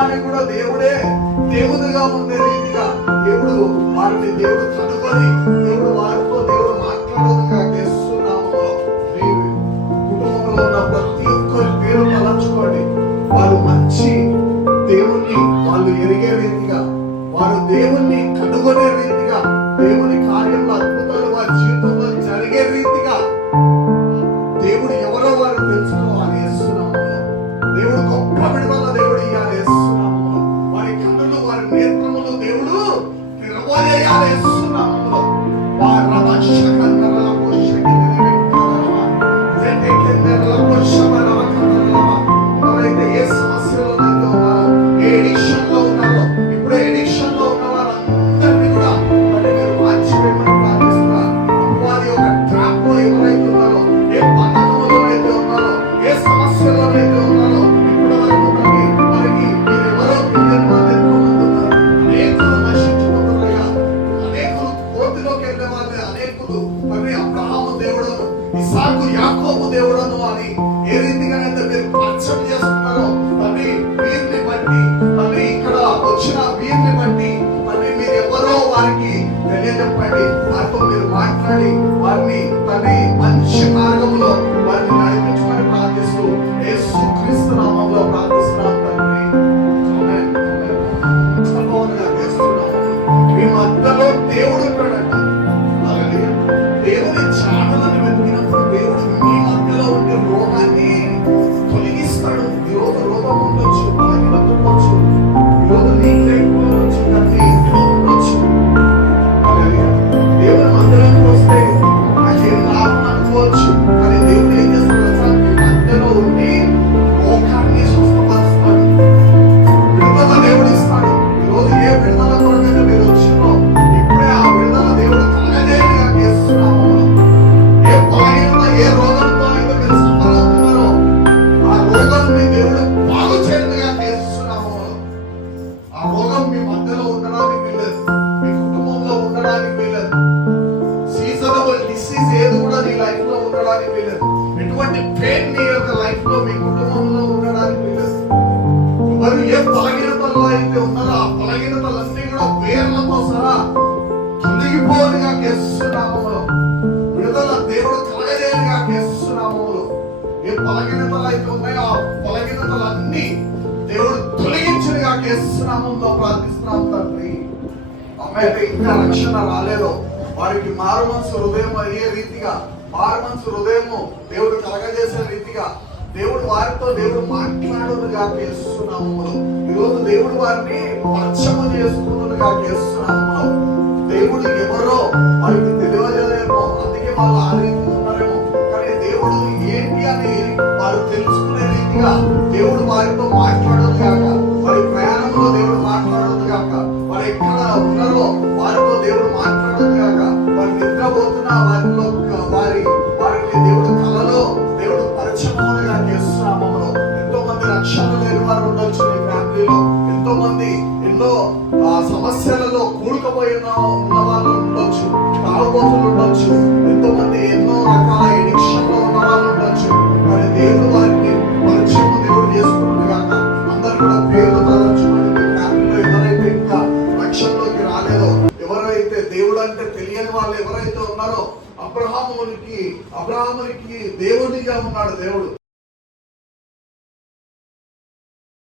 అని కూడా దేవుడే దేవుడుగా ఉండే రీతిగా వారిని దేవుడు కనుగొని దేవుడు వారితో దేవుడు మాట్లాడుతుగా చేస్తున్నాము. మీ కుటుంబంలో ఉన్న ప్రతి ఒక్కరి పేరు తలంచుకోండి. వారు మంచి దేవుణ్ణి వాళ్ళు ఎరిగే రీతిగా, వారు దేవుణ్ణి కనుగొనే రీతిగా, దేవుని కార్యంలో అద్భుతాలు వారి జీవితంలో జరిగే రీతిగా దేవుడు ఎవరో వారు తెలుసుకోవాలి. యేసునామములో దేవుడు గొప్ప విడుదల దేవుడు ఇయ్యాలి. యేసునామములో వారి కన్నులు వారి నేత్రములు దేవుడు తెరవజేయాలి. యేసునామములో వారి రక్షకన్నరల పోషకిని ఎవరైతే ఏ సమస్యలో ఉన్నారో, ఏ ఎడిక్షన్ లో ఉన్నారో, ఇప్పుడు ఎడిక్షన్ లో ఉన్న వారందరినీ కూడా మరి మీరు మార్చివేయమని ప్రార్థిస్తున్నారు. అపవాది యొక్క ట్రాప్ లో ఎవరైతే ఉన్నారో, ఏ బంధనంలో అయితే ఉన్నారో, ఏ సమస్యలో అయితే ఉన్నారో, ఇప్పటి వరకు వారికి మీరు ఎవరో తెలియని వాళ్ళు ఎదుర్కొంటున్నారు. అనేకులు నశించుకుంటున్నాయా, అనేకులు కోతిలోకి వెళ్ళే వాళ్ళే, అనేకులు మరి అబ్రహాము దేవుడను, ఇస్సాకు యాకోబు దేవుడను అని ఏ రీతిగానైతే మీరు పరిచయం చేస్తున్నారో మరి వీరిని బట్టి, మరి ఇక్కడ వచ్చిన వీరిని బట్టి మరి మీరు ఎవరో వారికి తెలియజెప్పండి. వారితో మీరు మాట్లాడి వారిని మరి మంచి మార్గంలో వారిని నడిపించమని ప్రార్థిస్తూ యేసుక్రీస్తు నామములో ప్రార్థిస్తున్నాం తండ్రి. మీ మధ్యలో దేవుడు ఉంటాడంట. దేవుని చాటులను వెతికినప్పుడు దేవుడు మీ మధ్యలో ఉండే రోగాన్ని తొలగిస్తాడు. ఈరోజు రోగం ఉండొచ్చు, బలహీనత ఉండొచ్చు, ఈరోజు నీకు లేకపోవచ్చు, కానీ ఇంట్లో ఉండొచ్చు. దేవుని మందిరానికి వస్తే నాకేం లాభం అనుకోవచ్చు, కానీ దేవుడు ఏం చేస్తాడు? మీ మధ్యలో ఉండి రోగాన్ని స్వస్థపరుస్తాడు, విడుదల దేవుడు ఇస్తాడు. ఈరోజు ఏ విడుదల కొరకైతే మీరు వచ్చిందో ఇప్పుడే ఆ విడుదల దేవుడు కలగజేయగా చేస్తున్నాము. ఏ బలహీనత, ఏ రోగంతో అయితే మీరు సఫర్ అవుతున్నారో ఆ రోగాన్ని దేవుడు బాగు చేయగా చేస్తున్నాము. ఆ రోగం మీ మధ్యలో ఉండడానికి వీలేదు, మీ కుటుంబంలో ఉండడానికి వీలేదు. సీజనబుల్ డిసీజ్ ఏది కూడా నీ లైఫ్ లో ఉండడానికి వీలేదు. ఎటువంటి పెయిన్ నీ యొక్క లైఫ్ లో మీ కుటుంబంలో ఉండడానికి వీలేదు. మరి ఏ బలహీనతల్లో అయితే ఉన్నారో ఆ బలహీనతలన్నీ కూడా వేర్లతో సహా తొలగిపోనిగా చేస్తున్నాములో విడుదల దేవుడు కలగజేయగా చేస్తున్నాములో. ఏ బలహీనతలు అయితే ఉన్నాయో ఆ బలహీనతలన్నీ దేవుడు తొలగించగా చేస్తున్నాములో ప్రార్థిస్తున్నాం తండ్రి. అమ్మాయితే ఇంకా రక్షణ రాలేదో వారికి మారు మనసు హృదయం అయ్యే రీతిగా, మారు మనసు హృదయము దేవుడు కలగజేసే రీతిగా దేవుడు వారితో దేవుడు మాట్లాడునుగా చేస్తున్నాము. ఈరోజు దేవుడు వారిని పరిచయం చేసుకున్నగా చేస్తున్నాము. దేవుడు ఎవరో వారికి తెలియజేయలేమో, అందుకే వాళ్ళు ఆ రీతిగా ఉన్నారేమో. కానీ దేవుడు ఏంటి అని వారు తెలుసుకునే రీతిగా దేవుడు వారితో మాట్లాడదు కాక, వారి ప్రయాణంలో దేవుడు మాట్లాడదు కాక, వారు ఎక్కడ ఉన్నారో వారితో దేవుడు మాట్లాడదు కాక, వారు నిద్రపోతున్న వారిలో వారిని దేవుడు కలలో దేవుడు పరిచయముగా చేస్తున్నాము. ఎంతో మంది రక్షణ లేని వారు ఉండొచ్చు మీ ఫ్యామిలీలో. ఎంతో మంది ఎన్నో సమస్యలలో కూడుకుపోయిన